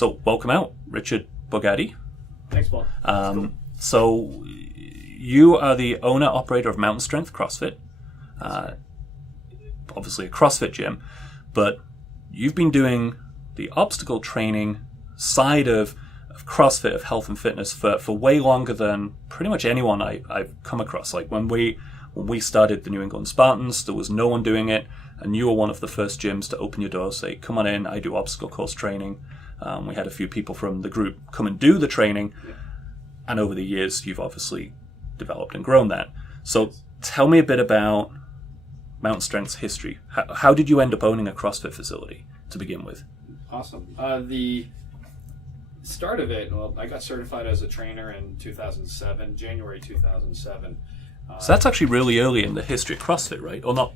So welcome out, Richard Borgatti. Thanks, Paul. Cool. So you are the owner-operator of Mountain Strength CrossFit, obviously a CrossFit gym, but you've been doing the obstacle training side of CrossFit, of health and fitness, for way longer than pretty much anyone I've come across. Like when we started the New England Spahtens, there was no one doing it, and you were one of the first gyms to open your door, say, come on in, I do obstacle course training. We had a few people from the group come and do the training, and over the years, you've obviously developed and grown that. So tell me a bit about Mountain Strength's history. How did you end up owning a CrossFit facility to begin with? Awesome. The start of it, well, I got certified as a trainer in 2007, January 2007. So that's actually really early in the history of CrossFit, right? Or not?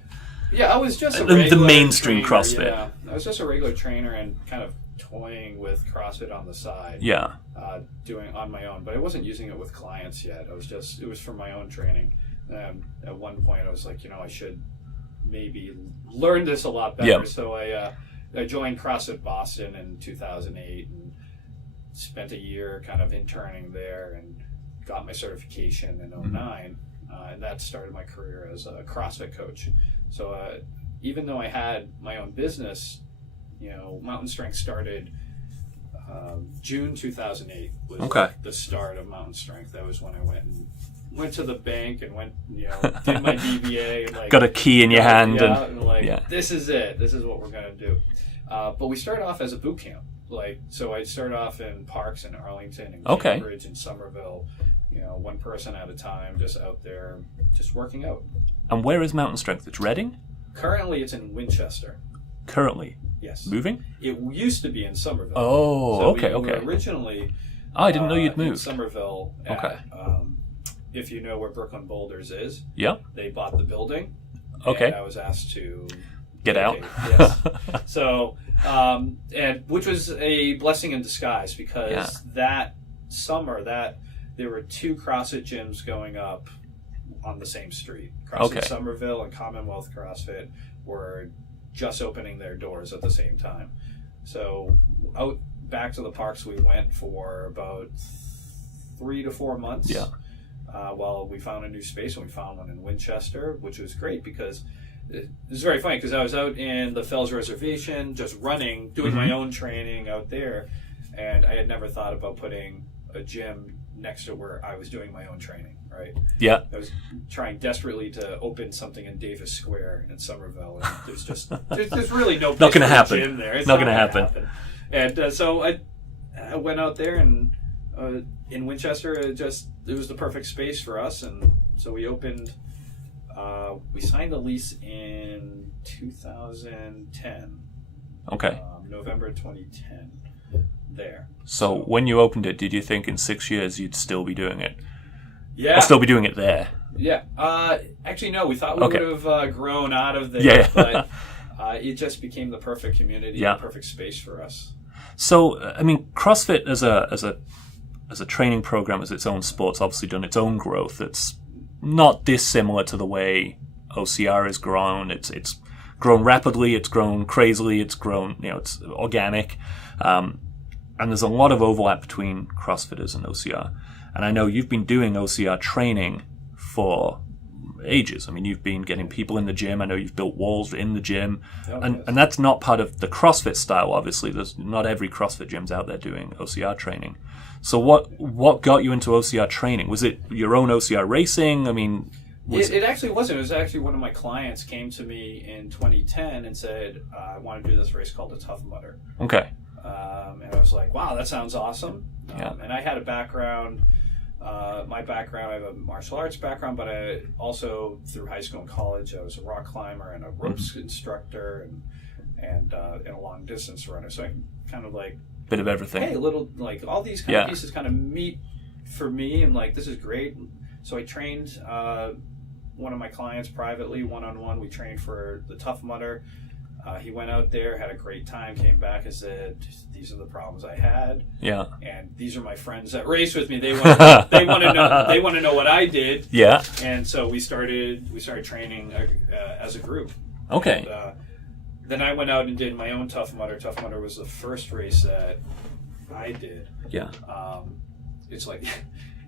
Yeah, I was just the mainstream trainer, CrossFit. Yeah, I was just a regular trainer and kind of toying with CrossFit on the side. Yeah. Doing on my own, but I wasn't using it with clients yet. It was for my own training. At one point, I was like, I should maybe learn this a lot better. Yeah. So I joined CrossFit Boston in 2008 and spent a year kind of interning there and got my certification in 2009. And that started my career as a CrossFit coach. So even though I had my own business, Mountain Strength started June 2008 was the start of Mountain Strength. That was when I went to the bank and did my DBA. And got a key in your hand. This is it. This is what we're going to do. But we started off as a boot camp. So I started off in parks in Arlington and Cambridge and Somerville, one person at a time, just out there, just working out. And where is Mountain Strength? It's Reading? Currently, it's in Winchester. Currently? Yes. Moving? It used to be in Somerville. Oh, so okay. We were originally... I didn't know you'd in moved. Somerville. If you know where Brooklyn Boulders is. Yeah. They bought the building. Okay. And I was asked to... Get out. Yes. So, and which was a blessing in disguise because that summer there were two CrossFit gyms going up on the same street. CrossFit Somerville and Commonwealth CrossFit were just opening their doors at the same time. So out back to the parks we went for about 3 to 4 months. Yeah. While we found a new space, and we found one in Winchester, which was great because it was very funny because I was out in the Fells Reservation just running, doing my own training out there, and I had never thought about putting a gym next to where I was doing my own training, right? Yeah. I was trying desperately to open something in Davis Square in Somerville, and there's really no place for a gym there. It's not going to happen. And so I went out there, and in Winchester, it was the perfect space for us, and so we opened. We signed a lease in 2010. Okay. November 2010. There. So when you opened it, did you think in 6 years you'd still be doing it? Yeah. Or still be doing it there? Yeah. Actually, no. We thought we would have grown out of there, but it just became the perfect community, the perfect space for us. So, I mean, CrossFit as a training program, as its own sport's obviously done its own growth. It's not dissimilar to the way OCR has grown. It's grown rapidly. It's grown crazily. It's grown. It's organic. And there's a lot of overlap between CrossFitters and OCR. And I know you've been doing OCR training for ages. I mean, you've been getting people in the gym. I know you've built walls in the gym. And that's not part of the CrossFit style, obviously. There's not every CrossFit gym's out there doing OCR training. So what got you into OCR training? Was it your own OCR racing? I mean... It actually wasn't. It was actually one of my clients came to me in 2010 and said, I want to do this race called the Tough Mudder. Okay. And I was like, wow, that sounds awesome. And I had a background, my background, I have a martial arts background, but I also, through high school and college, I was a rock climber and a ropes instructor and a long distance runner. So I kind of like... Bit of everything. Hey, all these kind of pieces kind of meet for me, and this is great. So I trained one of my clients privately, one-on-one. We trained for the Tough Mudder. He went out there, had a great time, came back and said, these are the problems I had. Yeah. And these are my friends that race with me. They want to know what I did. Yeah. And so we started training as a group. Okay. And, then I went out and did my own Tough Mudder. Tough Mudder was the first race that I did. Yeah. It's like,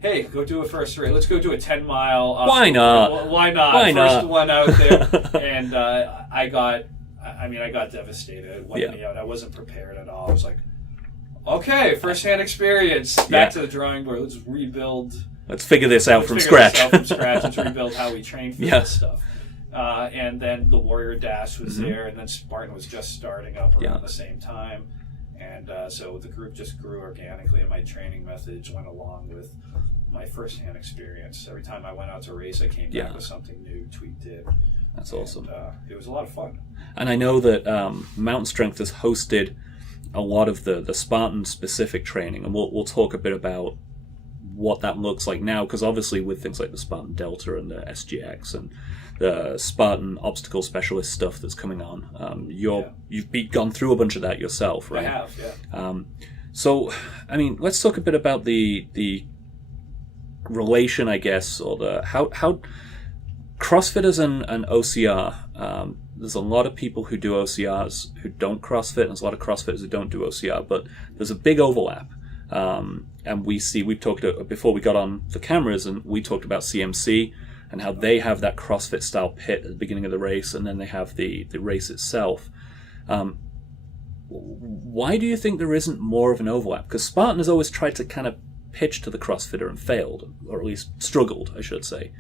hey, go do a first race. Let's go do a 10-mile. Why not? Why not? Why First not? one out there. And I got devastated. It wiped me out. I wasn't prepared at all. I was like, okay, first-hand experience. Back to the drawing board. Let's rebuild. Let's figure this out from scratch. Let's rebuild how we train for this stuff. And then the Warrior Dash was there, and then Spartan was just starting up around the same time. And so the group just grew organically, and my training methods went along with my first-hand experience. Every time I went out to race, I came back with something new, tweaked it. That's awesome. It was a lot of fun. And I know that Mountain Strength has hosted a lot of the Spartan-specific training, and we'll talk a bit about what that looks like now, because obviously with things like the Spartan Delta and the SGX and the Spartan Obstacle Specialist stuff that's coming on, you've gone through a bunch of that yourself, right? I have, yeah. So, I mean, let's talk a bit about the relation, I guess, or the how CrossFitters and OCR. There's a lot of people who do OCRs who don't CrossFit, and there's a lot of CrossFitters who don't do OCR, but there's a big overlap. And we've talked before we got on the cameras, and we talked about CMC and how they have that CrossFit style pit at the beginning of the race, and then they have the race itself. Why do you think there isn't more of an overlap? Because Spartan has always tried to kind of pitch to the CrossFitter and failed, or at least struggled, I should say.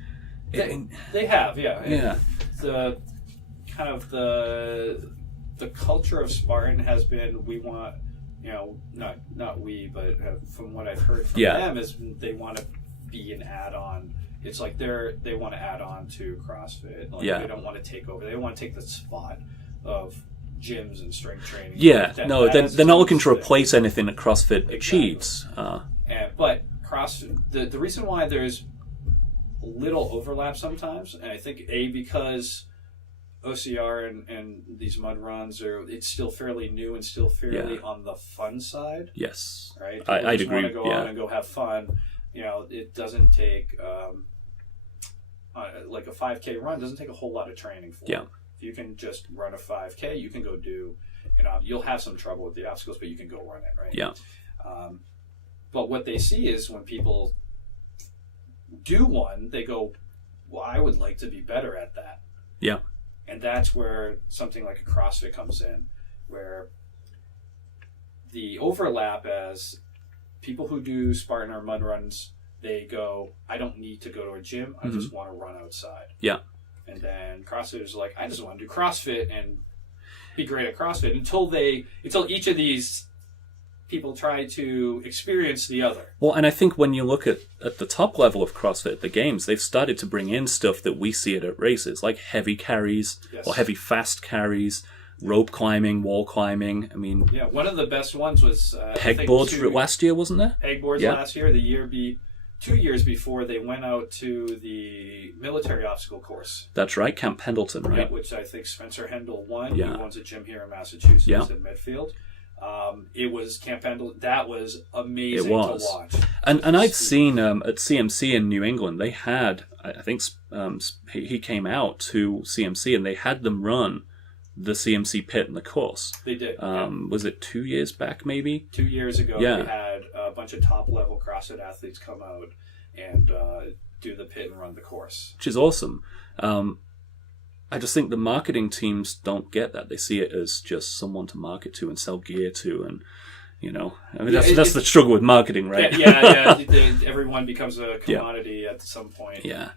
They have, yeah. Yeah. The kind of the culture of Spartan has been, we want, not we, but from what I've heard from them, is they want to be an add-on. It's like they want to add on to CrossFit. Like they don't want to take over. They don't want to take the spot of gyms and strength training. Yeah, they're not looking to replace anything that CrossFit achieves. But CrossFit, the reason why there's little overlap sometimes, and I think because OCR and these mud runs it's still fairly new and still fairly on the fun side. Yes, right. I'd agree. Want to go out and go have fun. It doesn't take like a 5K run doesn't take a whole lot of training for. Yeah. If you can just run a 5K, you can go do. You'll have some trouble with the obstacles, but you can go run it, right? Yeah. But what they see is when people do one, they go, well, I would like to be better at that. Yeah. And that's where something like a CrossFit comes in, where the overlap as people who do Spartan or mud runs, they go, I don't need to go to a gym. I just want to run outside. Yeah. And then CrossFitters are like, I just want to do CrossFit and be great at CrossFit until each of these people try to experience the other. Well, and I think when you look at the top level of CrossFit at the games, they've started to bring in stuff that we see at races, like heavy carries or heavy fast carries, rope climbing, wall climbing. I mean, one of the best ones was pegboards last year, wasn't there? Pegboards last year. 2 years before, they went out to the military obstacle course. That's right, Camp Pendleton, right? Which I think Spencer Hendel won. Yeah. He owns a gym here in Massachusetts in Medfield. It was Camp Pendleton. That was amazing to watch. And I've seen at CMC in New England, they had, I think he came out to CMC and they had them run the CMC pit and the course. They did. Was it 2 years back, maybe? 2 years ago, they had a bunch of top-level CrossFit athletes come out and do the pit and run the course. Which is awesome. I just think the marketing teams don't get that. They see it as just someone to market to and sell gear to, and that's the struggle with marketing, right? Everyone becomes a commodity at some point. Yeah.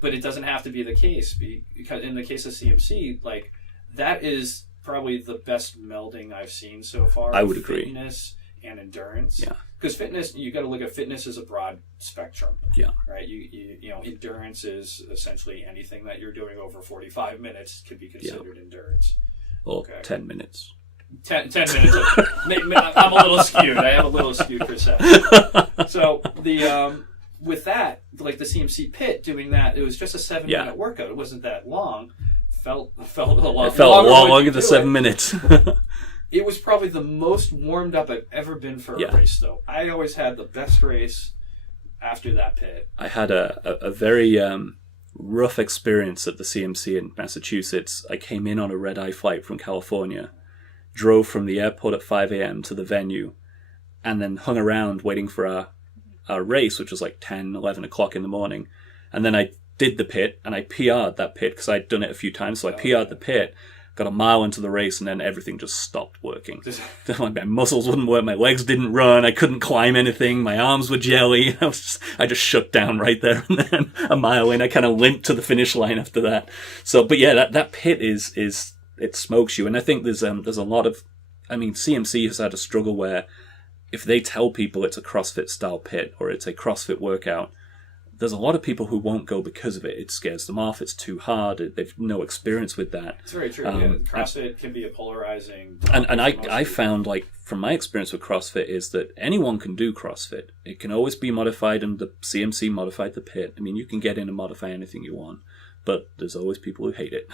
But it doesn't have to be the case, because in the case of CMC, like, that is probably the best melding I've seen so far. I would agree. Fitness and endurance. Yeah. Because fitness, you got to look at fitness as a broad spectrum. Yeah. Right. You endurance is essentially anything that you're doing over 45 minutes could be considered endurance. Or 10 minutes. 10 minutes. I'm a little skewed. I have a little skewed perception. So with that, like the CMC pit, doing that, it was just a 7-minute workout. It wasn't that long. Felt a lot. It felt a lot longer than 7 minutes. It was probably the most warmed up I've ever been for a race, though. I always had the best race after that pit. I had a very rough experience at the CMC in Massachusetts. I came in on a red-eye flight from California, drove from the airport at 5 a.m. to the venue, and then hung around waiting for our race, which was like 10, 11 o'clock in the morning. And then I did the pit, and I PR'd that pit because I'd done it a few times. So I PR'd the pit, got a mile into the race, and then everything just stopped working. My muscles wouldn't work, my legs didn't run, I couldn't climb anything, my arms were jelly. I just shut down right there and then. A mile in, I kind of limped to the finish line after that. So, but yeah, that pit is it smokes you. And I think there's a lot of, I mean, CMC has had a struggle where if they tell people it's a CrossFit style pit or it's a CrossFit workout, there's a lot of people who won't go because of it. It scares them off. It's too hard. They've no experience with that. It's very true. CrossFit can be a polarizing. And I found, like, from my experience with CrossFit, is that anyone can do CrossFit. It can always be modified, and the CMC modified the pit. I mean, you can get in and modify anything you want, but there's always people who hate it.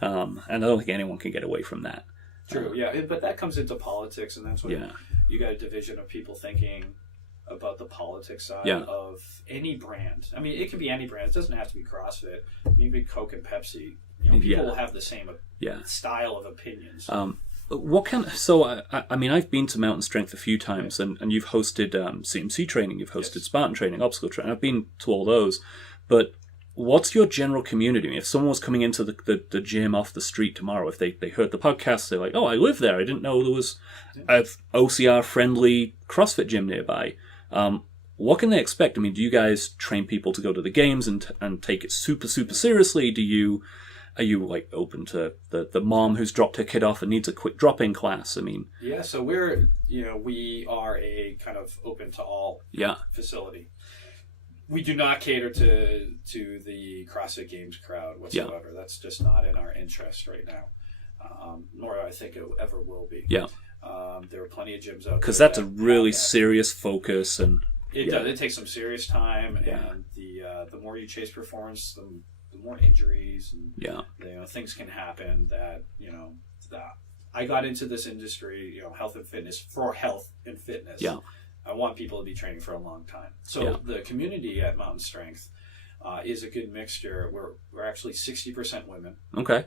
And I don't think anyone can get away from that. True, yeah. But that comes into politics, and that's what you got a division of people thinking about the politics side of any brand. I mean, it could be any brand. It doesn't have to be CrossFit. Maybe Coke and Pepsi. You know, people will have the same style of opinions. I mean, I've been to Mountain Strength a few times, and you've hosted CMC training, you've hosted Spartan training, obstacle training. I've been to all those. But what's your general community? I mean, if someone was coming into the gym off the street tomorrow, if they heard the podcast, they're like, oh, I live there. I didn't know there was a OCR-friendly CrossFit gym nearby. What can they expect? I mean, do you guys train people to go to the games and take it super, super seriously? Are you like open to the mom who's dropped her kid off and needs a quick drop-in class? I mean, yeah. So we are a kind of open to all facility. We do not cater to the CrossFit Games crowd whatsoever. Yeah. That's just not in our interest right now, nor I think it ever will be. Yeah. There are plenty of gyms out there. Because that's a really serious focus, and it does. It takes some serious time, and the more you chase performance, the more injuries and things can happen. That I got into this industry, health and fitness for health and fitness. Yeah. I want people to be training for a long time. So the community at Mountain Strength is a good mixture. We're actually 60% women. Okay.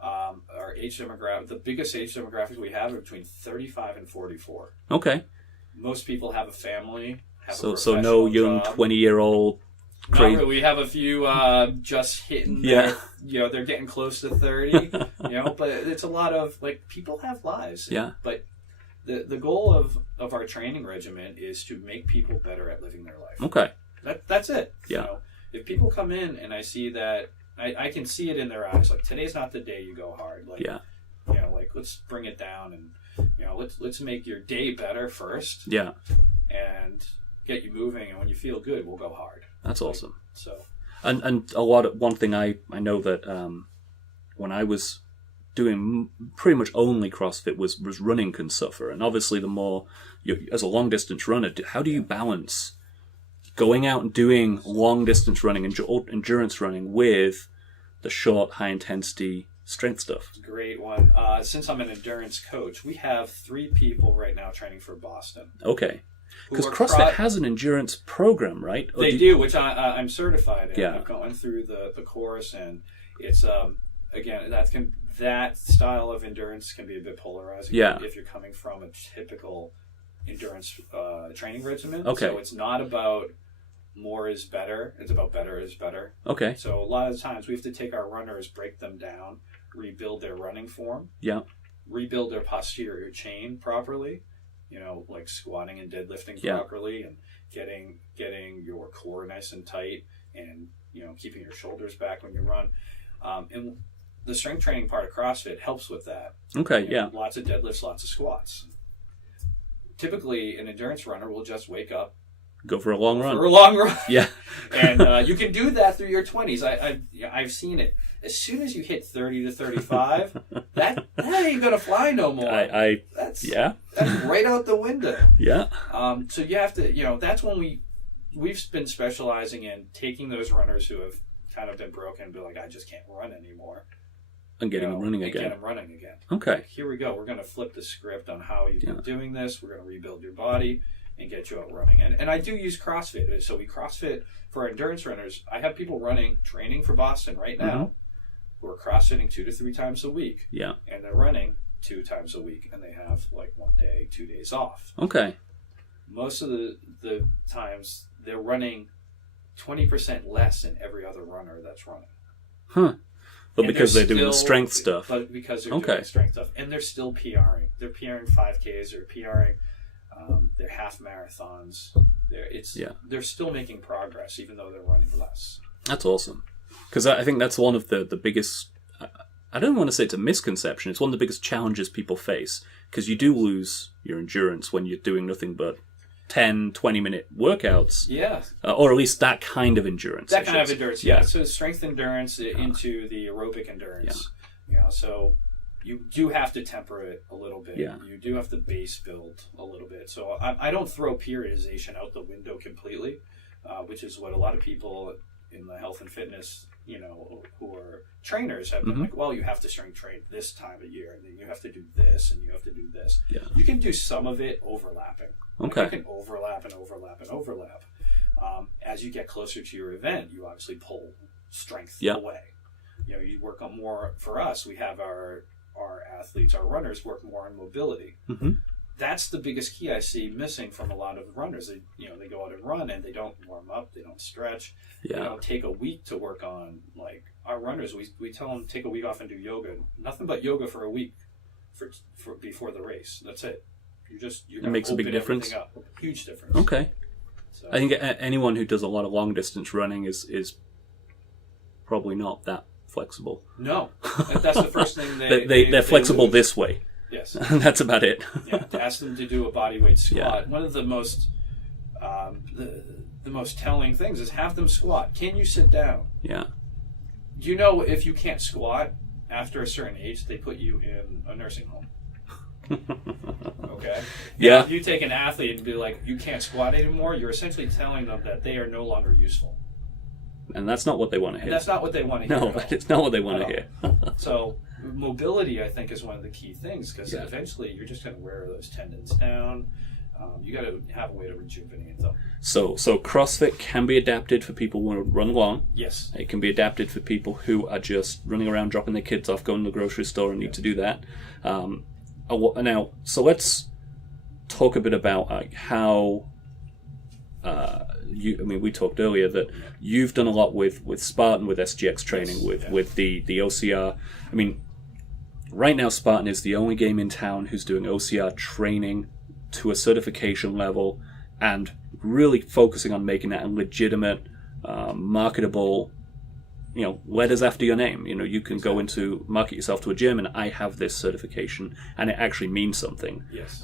Our age demographic, the biggest age demographics we have are between 35 and 44. Okay. Most people have a family. So no young 20-year-old. Not really. We have a few just hitting. They're getting close to 30. But it's a lot of people have lives. Yeah. But the goal of our training regimen is to make people better at living their life. Okay. That's it. Yeah. If people come in and I see that, I can see it in their eyes. Like, today's not the day you go hard. Let's bring it down and let's make your day better first. Yeah. And get you moving, and when you feel good, we'll go hard. That's awesome. So. And one thing I know that when I was doing pretty much only CrossFit was running can suffer, and obviously the more as a long distance runner, how do you balance going out and doing long distance running and endurance running with the short high intensity strength stuff? Great one. Since I'm an endurance coach, we have 3 people right now training for Boston. Okay. Because CrossFit has an endurance program, right? They do, which I'm certified in. Yeah. I've gone through the course, and it's again that style of endurance can be a bit polarizing. Yeah. If you're coming from a typical endurance training regimen. Okay. So it's not about more is better. It's about better is better. Okay. So a lot of the times we have to take our runners, break them down, rebuild their running form. Yeah. Rebuild their posterior chain properly. Like squatting and deadlifting properly, and getting your core nice and tight, and keeping your shoulders back when you run. And the strength training part of CrossFit helps with that. Okay, yeah. Lots of deadlifts, lots of squats. Typically, an endurance runner will just wake up, go for a long run. Yeah. And you can do that through your 20s. I've seen it. As soon as you hit 30 to 35, that ain't gonna fly no more. That's right out the window. Yeah. So you have to, that's when we've been specializing in taking those runners who have kind of been broken and be like, I just can't run anymore. And getting them running again. Get them running again. Okay. Here we go. We're going to flip the script on how you've been doing this. We're going to rebuild your body and get you out running. And I do use CrossFit. So we CrossFit for our endurance runners. I have people training for Boston right now who are CrossFitting 2 to 3 times a week. Yeah. And they're running 2 times a week. And they have 1 day, 2 days off. Okay. most of the times they're running 20% less than every other runner that's running. Huh. But And because they're doing the still- strength stuff. But because they're doing strength stuff. And they're still PRing. They're PRing 5Ks, they're PRing their half marathons. They're still making progress, even though they're running less. That's awesome. Because I think that's one of the biggest... I don't want to say it's a misconception. It's one of the biggest challenges people face. Because you do lose your endurance when you're doing nothing but 10, 20-minute workouts. Yeah. Or at least that kind of endurance. That kind of endurance, yeah. So strength endurance into the aerobic endurance. Yeah. So you do have to temper it a little bit. Yeah. You do have to base build a little bit. So I don't throw periodization out the window completely, which is what a lot of people in the health and fitness, who are trainers have been like, well, you have to strength train this time of year, and then you have to do this, and you have to do this. Yeah. You can do some of it overlapping. Okay. Like you can overlap and overlap and overlap. As you get closer to your event, you obviously pull strength away. You work on more. For us, we have our athletes, our runners work more on mobility. Mm-hmm. That's the biggest key I see missing from a lot of runners. They go out and run and they don't warm up, they don't stretch. Yeah. They don't take a week to work on, like our runners. We tell them take a week off and do yoga. Nothing but yoga for a week for before the race. That's it. It makes a big difference. Huge difference. Okay. So, I think anyone who does a lot of long distance running is probably not that flexible. No, that's the first thing they're flexible lose. This way. Yes, and that's about it. Yeah, to ask them to do a bodyweight squat. One of the most the most telling things is have them squat. Can you sit down? Yeah. Do you know if you can't squat after a certain age, they put you in a nursing home? Okay. Yeah. If you take an athlete and be like, you can't squat anymore, you're essentially telling them that they are no longer useful. And that's not what they want to hear. And that's not what they want to hear. No, it's not what they want to hear. So mobility, I think, is one of the key things because eventually you're just going to wear those tendons down. You got to have a way to rejuvenate them. So CrossFit can be adapted for people who want to run long. Yes. It can be adapted for people who are just running around, dropping their kids off, going to the grocery store and need to do that. Now, so let's talk a bit about how we talked earlier that you've done a lot with Spartan, with SGX Training, with the OCR. I mean, right now Spartan is the only game in town who's doing OCR training to a certification level and really focusing on making that a legitimate, marketable, letters after your name. You can go into market yourself to a gym and I have this certification and it actually means something. Yes.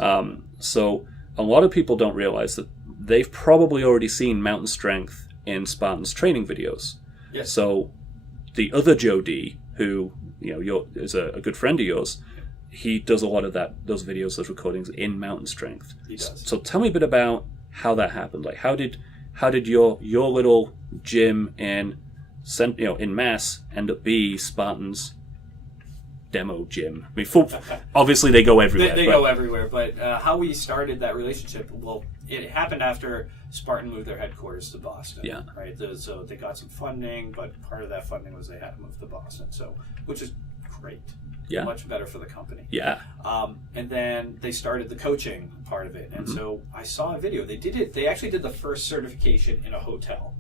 So a lot of people don't realize that they've probably already seen mountain strength in Spartan's training videos. Yes. So the other Joe D, who is a good friend of yours, he does a lot of those videos, those recordings in mountain strength. He does. So tell me a bit about how that happened. Like how did your little gym in Mass end up be Spartan's demo gym? I mean, obviously they go everywhere. They go everywhere, but how we started that relationship, well, it happened after Spartan moved their headquarters to Boston. Yeah. Right. So they got some funding, but part of that funding was they had to move to Boston. So, which is great. Yeah. Much better for the company. Yeah. And then they started the coaching part of it, and so I saw a video. They actually did the first certification in a hotel.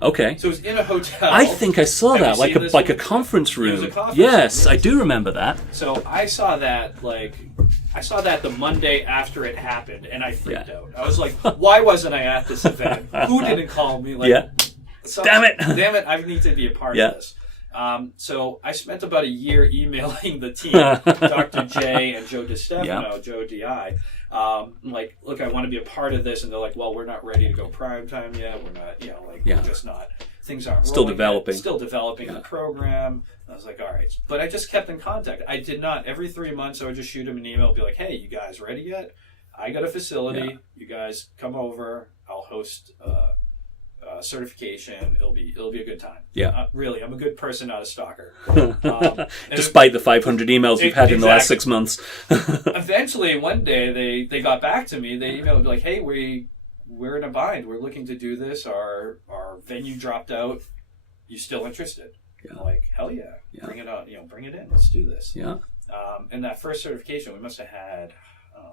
Okay. So it was in a hotel. I think I saw that, Have you seen like this? a conference room. It was a conference yes, room, I yes. do remember that. So I saw that the Monday after it happened, and I freaked out. I was like, why wasn't I at this event? Who didn't call me? Damn it, I need to be a part of this. So I spent about a year emailing the team, Dr. J and Joe DiStefano, Joe DI, look, I want to be a part of this. And they're like, well, we're not ready to go prime time yet. We're not, we're just not. Things aren't still rolling developing. Yet. Still developing the program. I was like, all right. But I just kept in contact. I did not. Every 3 months, I would just shoot him an email, be like, hey, you guys ready yet? I got a facility. Yeah. You guys come over. I'll host certification. It'll be a good time. Yeah. Really, I'm a good person, not a stalker. Despite the 500 emails you've had in the last 6 months. Eventually, one day they got back to me. They emailed me like, "Hey, we're in a bind. We're looking to do this. Our venue dropped out. You still interested?" Yeah. I'm like, hell yeah. Bring it on. Bring it in. Let's do this. Yeah. And that first certification, we must have had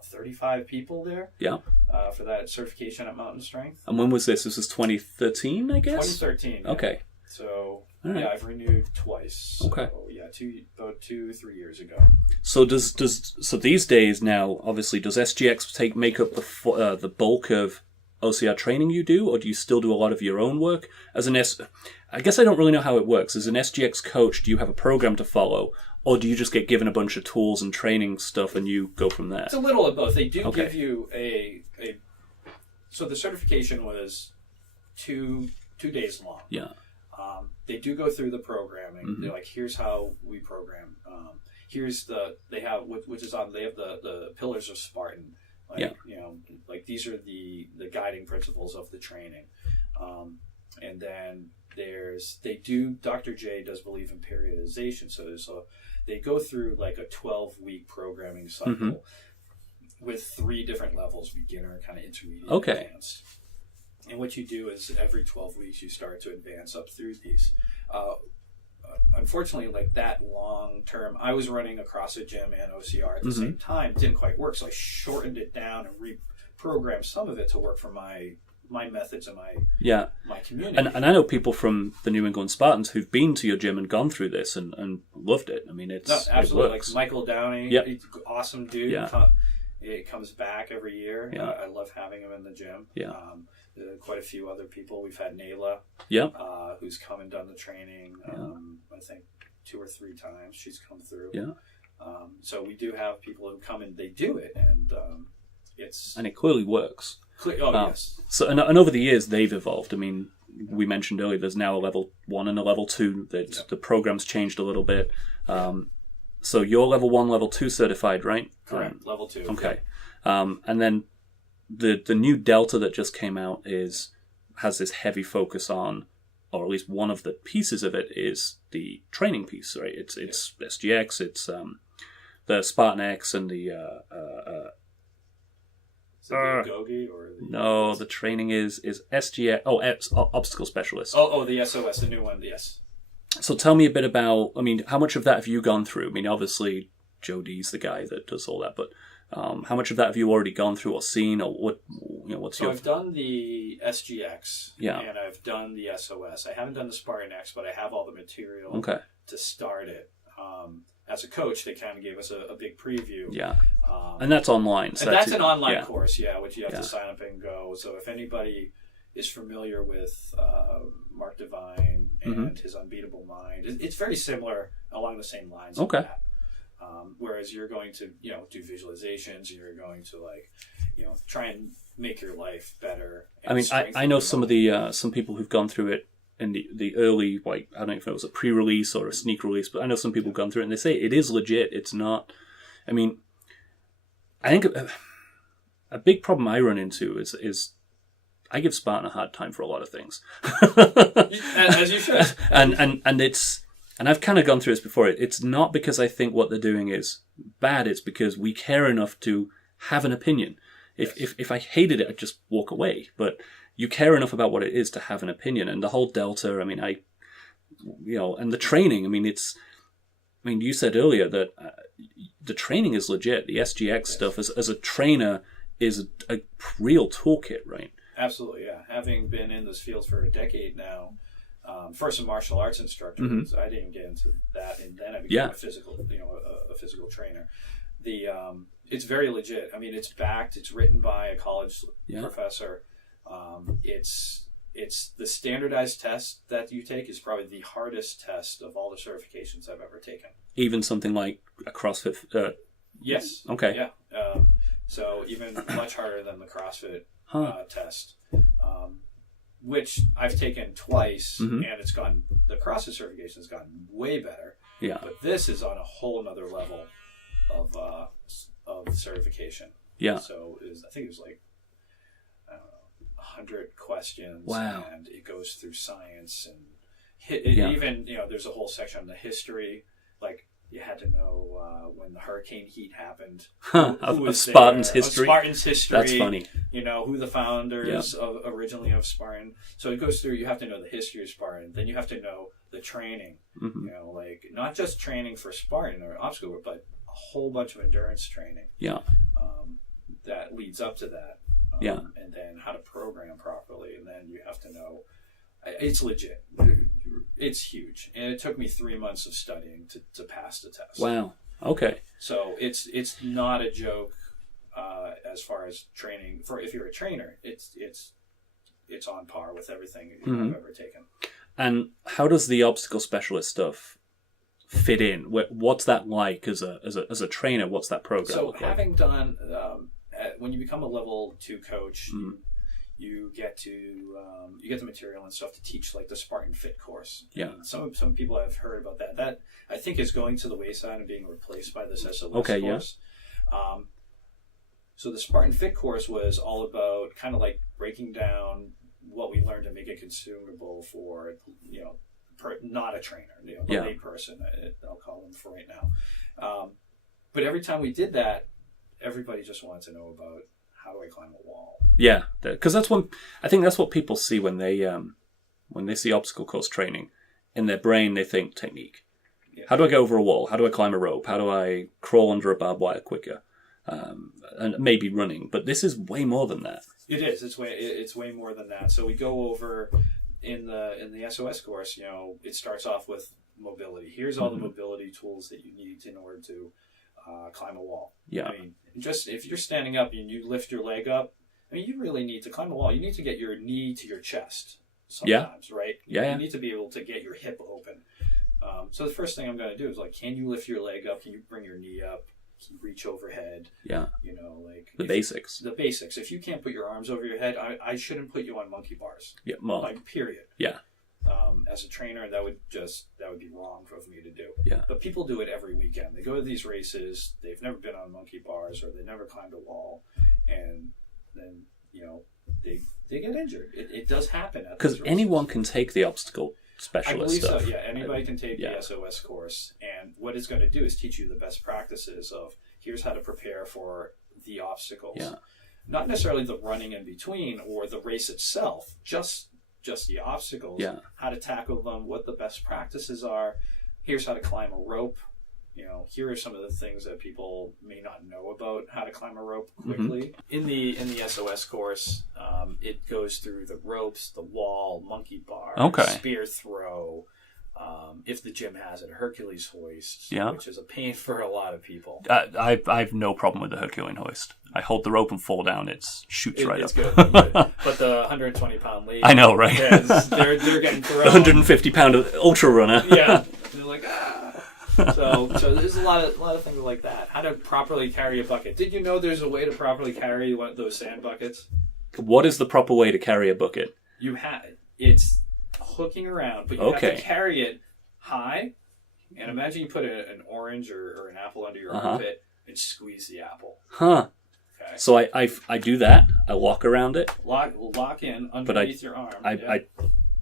35 people there. Yeah. For that certification at Mountain Strength. And when was this? This was 2013, I guess? 2013. Yeah. Okay. So, All right. yeah, I've renewed twice. Okay. So, yeah, about 2-3 years ago. So so these days now, obviously, does SGX make up the bulk of OCR training you do, or do you still do a lot of your own work? I guess I don't really know how it works. As an SGX coach, do you have a program to follow, or do you just get given a bunch of tools and training stuff and you go from there? It's a little of both. They do give you so the certification was two days long. Yeah. They do go through the programming. Mm-hmm. They're like, here's how we program. Here's they have the pillars of Spartan. Like, like these are the guiding principles of the training. And then Dr. J does believe in periodization. So they go through like a 12-week programming cycle with 3 different levels: beginner, kind of intermediate, advanced. And what you do is every 12 weeks you start to advance up through these. Unfortunately, like that long term, I was running a CrossFit gym and OCR at the same time. It didn't quite work, so I shortened it down and reprogrammed some of it to work for my methods and my community. And I know people from the New England Spartans who've been to your gym and gone through this and loved it. I mean, absolutely. It works. Like Michael Downey, he's an awesome dude. Yeah. It comes back every year. Yeah. I love having him in the gym. Yeah. Quite a few other people. We've had Nayla, who's come and done the training. I think 2 or 3 times she's come through. Yeah. So we do have people who come and they do it, and it clearly works. Yes. So and over the years they've evolved. I mean, we mentioned earlier there's now a level 1 and a level 2. The program's changed a little bit. So you're level 1, level 2 certified, right? Correct. Level 2. Okay. And then the new Delta that just came out has this heavy focus on, or at least one of the pieces of it is the training piece, right? It's SGX, it's the Spartan X and the is it the Gogi or the training is SGX. Obstacle Specialist. The SOS, the new one. Yes. So tell me a bit about. I mean, how much of that have you gone through? I mean, obviously Joe D's the guy that does all that, but how much of that have you already gone through or seen, or what's your? I've done the SGX, yeah, and I've done the SOS. I haven't done the Spartan X, but I have all the material to start it. As a coach, they kind of gave us a big preview. Yeah, and that's online. So and that's an online course, which you have to sign up and go. So if anybody is familiar with Mark Devine and his Unbeatable Mind, it's very similar along the same lines. Okay. Of that. Whereas you're going to, do visualizations, you're going to try and make your life better. I mean, I know some of the some people who've gone through it in the early, like, I don't know if it was a pre-release or a sneak release, but I know some people have gone through it and they say it is legit. It's not. I mean, I think a big problem I run into is I give Spartan a hard time for a lot of things. As you should. And I've kind of gone through this before. It's not because I think what they're doing is bad. It's because we care enough to have an opinion. If I hated it, I'd just walk away. But you care enough about what it is to have an opinion. And the whole Delta, I mean, and the training, I mean, you said earlier that the training is legit. The SGX stuff as a trainer is a real toolkit, right? Absolutely, yeah. Having been in this field for a decade now, first a martial arts instructor, so I didn't get into that, and then I became a physical trainer. It's very legit. I mean, it's backed. It's written by a college professor. It's the standardized test that you take is probably the hardest test of all the certifications I've ever taken. Even something like a CrossFit. Yes. Okay. Yeah. So even much harder than the CrossFit test. Which I've taken twice, and the CrossFit certification has gotten way better. Yeah. But this is on a whole nother level of certification. Yeah. So I think it was like 100 questions. Wow. And it goes through science and even there's a whole section on the history, like. You had to know when the hurricane heat happened. Of Spartan's history. Spartan's history. That's funny. Who the founders originally of Spartan. So it goes through. You have to know the history of Spartan. Then you have to know the training. Like not just training for Spartan or obstacle, but a whole bunch of endurance training. Yeah. that leads up to that. And then how to program properly, and then you have to know. It's legit. It's huge, and it took me 3 months of studying to pass the test. Wow. Okay. So it's not a joke as far as training. For if you're a trainer, it's on par with everything I've ever taken. And how does the obstacle specialist stuff fit in? What's that like as a trainer? What's that program so look like? Having done when you become a level 2 coach, you get the material and stuff to teach, like the Spartan Fit course. Yeah. And some people have heard about that. That I think is going to the wayside and being replaced by this SOS course. Yeah. So the Spartan Fit course was all about kind of like breaking down what we learned to make it consumable for not a trainer, the lay person. I'll call them for right now. But every time we did that, everybody just wanted to know about how do I climb a wall. Yeah, because I think that's what people see when they see obstacle course training. In their brain, they think technique. Yeah. How do I go over a wall? How do I climb a rope? How do I crawl under a barbed wire quicker? And maybe running, but this is way more than that. It is. It's way more than that. So we go over in the SOS course. It starts off with mobility. Here's all the mobility tools that you need in order to climb a wall. Yeah. I mean, just if you're standing up and you lift your leg up, I mean, you really need to climb a wall. You need to get your knee to your chest sometimes, right? Yeah. You need to be able to get your hip open. So the first thing I'm going to do is can you lift your leg up? Can you bring your knee up? Can you reach overhead? Yeah. The basics. The basics. If you can't put your arms over your head, I shouldn't put you on monkey bars. Yeah. Period. Yeah. As a trainer, that would be wrong for me to do. Yeah. But people do it every weekend. They go to these races. They've never been on monkey bars, or they never climbed a wall, and then they get injured. It does happen because anyone can take the obstacle specialist I believe stuff. So. Yeah, anybody can take the SOS course, and what it's going to do is teach you the best practices of here's how to prepare for the obstacles. Yeah. Not necessarily the running in between or the race itself, just the obstacles. Yeah. How to tackle them, what the best practices are. Here's how to climb a rope. Here are some of the things that people may not know about how to climb a rope quickly. In the SOS course, it goes through the ropes, the wall, monkey bar, spear throw. If the gym has it, a Hercules hoist, which is a pain for a lot of people. I have no problem with the Herculean hoist. I hold the rope and fall down. It shoots right it's up. Good. But the 120-pound lady, I know, right? They're getting thrown. 150-pound ultra runner. Yeah, they're like So there's a lot of things like that. How to properly carry a bucket. Did you know there's a way to properly carry those sand buckets? What is the proper way to carry a bucket? It's hooking around, but you have to carry it high. And imagine you put an orange or an apple under your armpit and squeeze the apple. Huh. Okay. So I do that. I walk around it. Lock in underneath your arm. I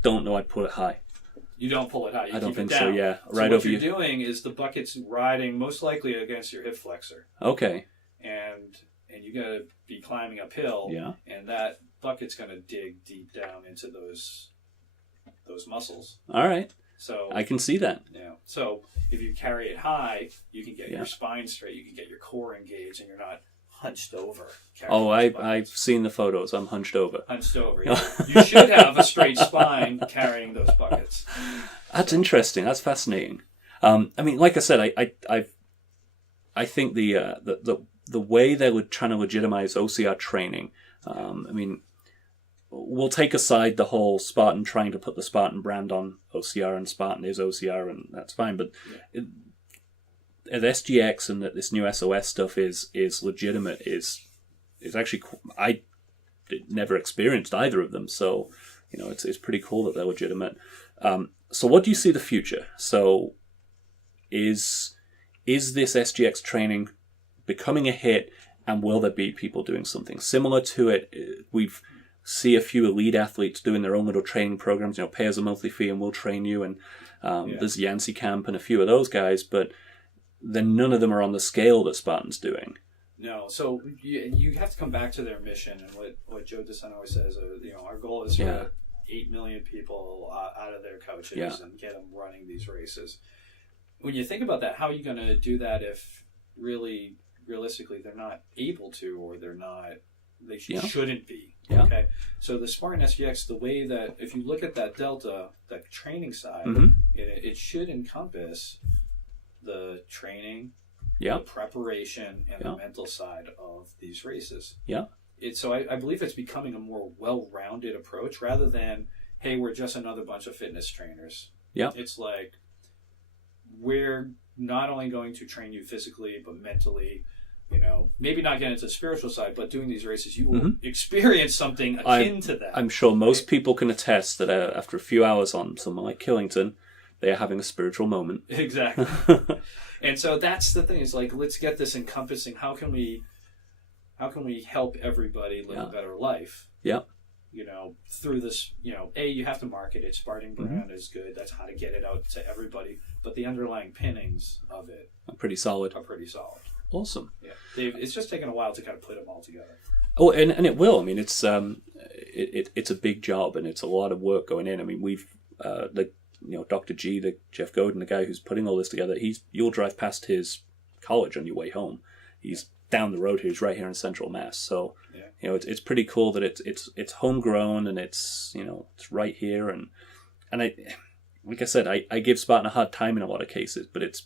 don't know I'd put it high. You don't pull it high. I don't think so, yeah. Right over you. What you're doing is the bucket's riding most likely against your hip flexor. Okay. And you got to be climbing uphill. Yeah. And that bucket's going to dig deep down into those muscles. All right. So I can see that. Yeah. So if you carry it high, you can get your spine straight. You can get your core engaged, and you're not hunched over. I've seen the photos. I'm hunched over. Hunched over. Yeah. You should have a straight spine carrying those buckets. That's interesting. That's fascinating. I mean, like I said, I think the way they were trying to legitimize OCR training. I mean, we'll take aside the whole Spartan trying to put the Spartan brand on OCR, and Spartan is OCR, and that's fine. But at SGX and that this new SOS stuff is legitimate is actually, I never experienced either of them, so it's pretty cool that they're legitimate. So what do you see the future? So is this SGX training becoming a hit, and will there be people doing something similar to it? We've see a few elite athletes doing their own little training programs, pay us a monthly fee and we'll train you, and there's Yancey Camp and a few of those guys, but then none of them are on the scale that Spartan's doing. No, so you have to come back to their mission, and what Joe DeSanto always says, our goal is for 8 million people out of their couches and get them running these races. When you think about that, how are you going to do that if really realistically they're not able to, or they Yeah. shouldn't be. Yeah. Okay. So the Spartan SGX, the way that, if you look at that delta, that training side, Mhm. it should encompass the training, Yeah. the preparation, and Yeah. the mental side of these races. Yeah. So I believe it's becoming a more well-rounded approach rather than, hey, we're just another bunch of fitness trainers. Yeah. It's like, we're not only going to train you physically, but mentally, maybe not get into the spiritual side, but doing these races, you will experience something akin to that. I'm sure most people can attest that after a few hours on something like Killington, they are having a spiritual moment. Exactly. And so that's the thing, is like, let's get this encompassing. How can we help everybody live a better life? Yeah. Through this, you have to market it. Spartan brand is good. That's how to get it out to everybody. But the underlying pinnings of it are pretty solid. Awesome. Yeah. It's just taken a while to kind of put them all together. Oh, and it will. I mean, it's it's a big job, and it's a lot of work going in. I mean, we've Dr. G, Jeff Godin, the guy who's putting all this together. You'll drive past his college on your way home. He's down the road here. He's right here in Central Mass. So it's pretty cool that it's homegrown, and it's right here. And I, like I said, I give Spartan a hard time in a lot of cases, but it's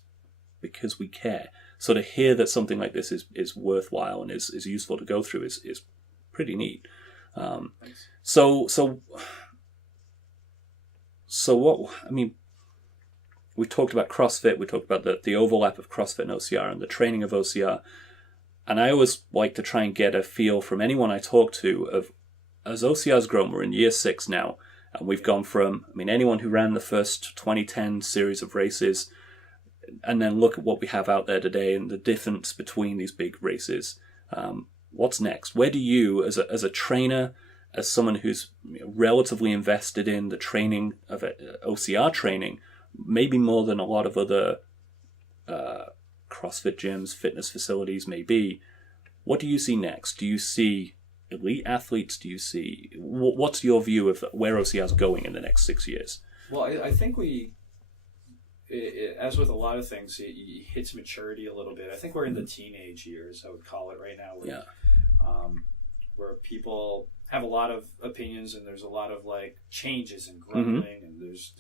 because we care. So to hear that something like this is worthwhile and is useful to go through is pretty neat. So what, I mean, we talked about CrossFit, we talked about the overlap of CrossFit and OCR and the training of OCR. And I always like to try and get a feel from anyone I talk to of, as OCR's grown, we're in year 6 now, and we've gone from, anyone who ran the first 2010 series of races, and then look at what we have out there today and the difference between these big races. What's next? Where do you, as a trainer, as someone who's relatively invested in the training of OCR training, maybe more than a lot of other CrossFit gyms, fitness facilities may be, what do you see next? Do you see elite athletes? Do you see, what's your view of where OCR is going in the next 6 years? Well, I think as with a lot of things, it hits maturity a little bit. I think we're in the teenage years, I would call it right now, where people have a lot of opinions, and there's a lot of like changes and grumbling, and there's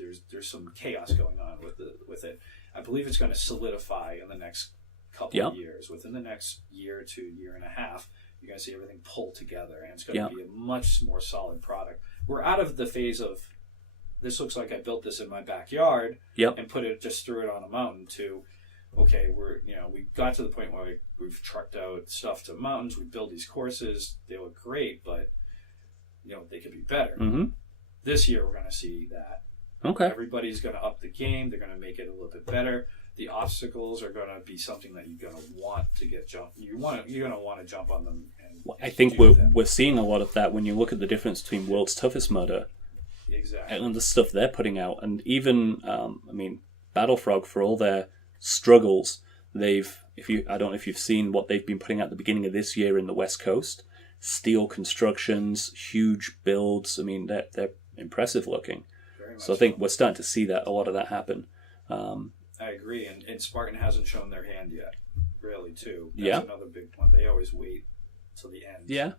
some chaos going on with it. I believe it's going to solidify in the next couple of years. Within the next year to year and a half, you're going to see everything pull together, and it's going to be a much more solid product. We're out of the phase of, this looks like I built this in my backyard and threw it on a mountain, to, okay, we got to the point where we've trucked out stuff to mountains, we build these courses, they look great, but they could be better. This year we're going to see that. Okay. Everybody's going to up the game, they're going to make it a little bit better. The obstacles are going to be something that you're going to want to get jump. You're going to want to jump on them. And I think we're seeing a lot of that when you look at the difference between World's Toughest Mudder and the stuff they're putting out, and even Battlefrog, for all their struggles, I don't know if you've seen what they've been putting out at the beginning of this year in the West Coast. Steel constructions, huge builds. They're impressive looking. So I think we're starting to see a lot of that happen. I agree, and Spartan hasn't shown their hand yet, really, too. That's another big one. They always wait till the end. Yeah.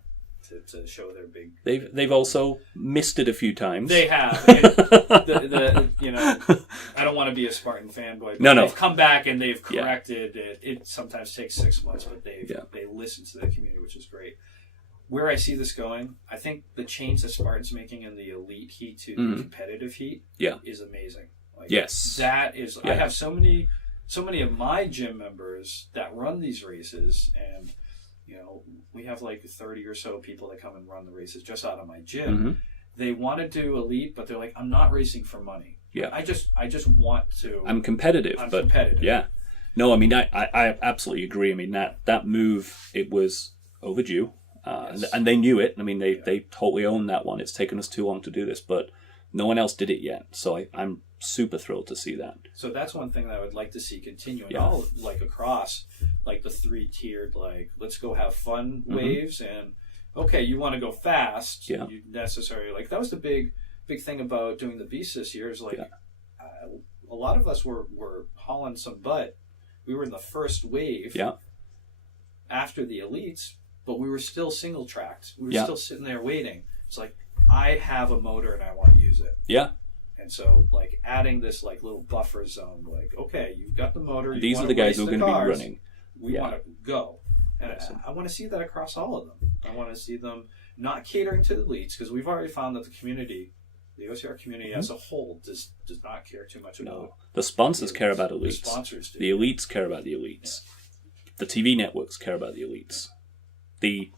To show their big. They've also missed it a few times. They have. I don't want to be a Spartan fanboy, but they've come back and they've corrected it. It sometimes takes 6 months, but they listen to the community, which is great. Where I see this going, I think the change that Spartan's making in the elite heat to the competitive heat is amazing. That is. I have so many of my gym members that run these races, and we have like 30 or so people that come and run the races just out of my gym. They want to do elite, but they're like, I'm not racing for money. I just want to. I'm competitive. Yeah. No, I absolutely agree. That move, it was overdue. And they knew it. They totally own that one. It's taken us too long to do this, but no one else did it yet. So I'm super thrilled to see that. So that's one thing that I would like to see continue. And all like across, like the 3-tiered, like, let's go have fun waves, and okay, you want to go fast. You necessarily, like, that was the big thing about doing the Beast this year, is like a lot of us were hauling some butt. We were in the first wave. after the elites, but we were still single tracked. We were Yeah. still sitting there waiting. It's like, I have a motor and I want to use it. Yeah. And so, like, adding this, like, little buffer zone, like, okay, you've got the motor. These are the guys who are going to be running. We want to go. And I want to see that across all of them. I want to see them not catering to the elites, because we've already found that the community, the OCR community as a whole, does not care too much about it. The sponsors care about elites. The sponsors do. The elites care about the elites. The TV networks care about the elites. The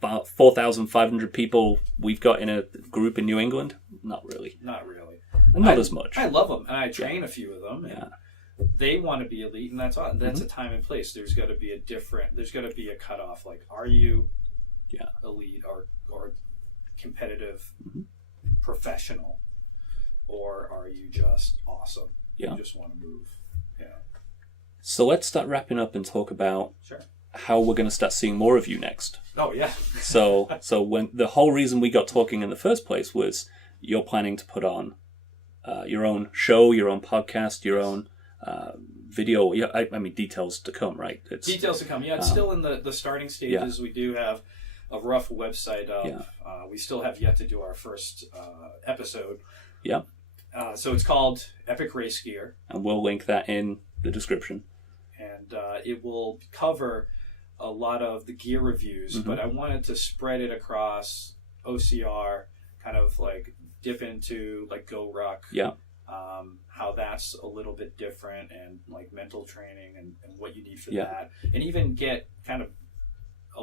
4,500 people we've got in a group in New England, not really. Not really. Not as much. I love them, and I train a few of them. And Yeah. they want to be elite, and that's all. That's a time and place. There's got to be there's got to be a cutoff. Like, are you elite or competitive professional, or are you just awesome? Yeah. You just want to move. Yeah. So let's start wrapping up and talk about how we're going to start seeing more of you next. Oh, yeah. So when the whole reason we got talking in the first place was you're planning to put on your own show, your own podcast, your own video. Yeah, I mean, details to come, right? Details to come. Yeah, it's still in the starting stages. We do have a rough website up. Yeah. We still have yet to do our first episode. Yeah. So it's called Epic Race Gear. And we'll link that in the description. And it will cover a lot of the gear reviews, but I wanted to spread it across OCR, kind of like dip into like Go Ruck. Yeah. How that's a little bit different, and like mental training and what you need for that. And even get kind of,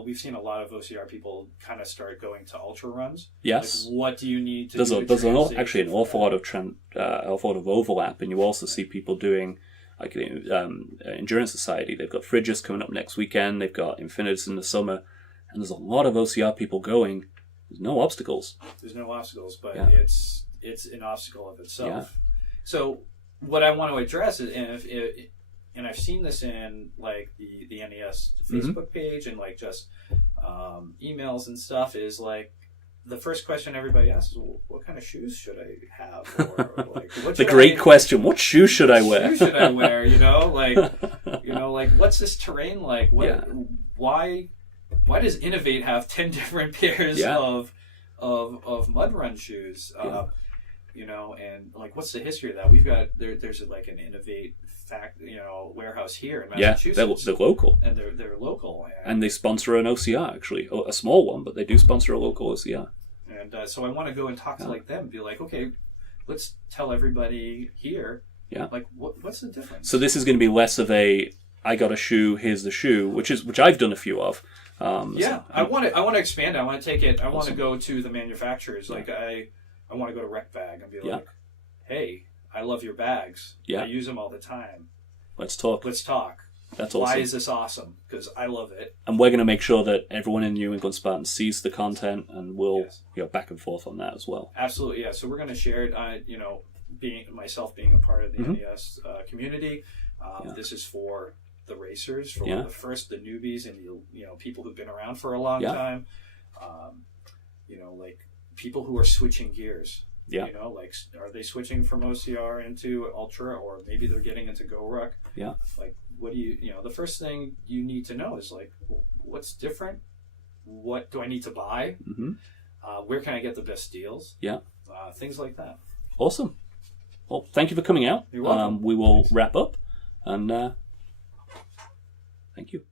we've seen a lot of OCR people kind of start going to ultra runs. Yes. Like, what do you need to there's do? Actually an awful lot of overlap, and you also see people doing like Endurance Society. They've got Fridges coming up next weekend. They've got Infinitus in the summer, and there's a lot of OCR people going. There's no obstacles. There's no obstacles, but it's an obstacle of itself. Yeah. So what I want to address is, and I've seen this in like the NES Facebook page and like just emails and stuff, is like the first question everybody asks is, well, what kind of shoes should I have? Or like, what the great question, what shoes should I wear? What shoes should I wear? Like what's this terrain like? Why does Innovate have 10 different pairs of mud run shoes? And like, what's the history of that? We've got there's like an Innovate warehouse here in Massachusetts. They're local, and they're local, and they sponsor an OCR, actually, a small one, but they do sponsor a local OCR. And so I want to go and talk to like them, and be like, okay, let's tell everybody here, like what's the difference? So this is going to be less of a I got a shoe, here's the shoe, which I've done a few of. I want to expand it. I want to take it. I want to go to the manufacturers. Like I want to go to Rec Bag and be like, hey, I love your bags. I use them all the time. Let's talk. That's awesome. Why is this awesome? Because I love it. And we're going to make sure that everyone in New England Spartans sees the content, and we'll go back and forth on that as well. Absolutely, yeah. So we're going to share it. Being a part of the NES community, this is for the racers, for the newbies, and people who've been around for a long time. Like people who are switching gears. Yeah. Like, are they switching from OCR into Ultra, or maybe they're getting into Go Ruck? Yeah. Like, what do the first thing you need to know is like, what's different? What do I need to buy? Where can I get the best deals? Yeah. Things like that. Awesome. Well, thank you for coming out. You're welcome. We will wrap up, and thank you.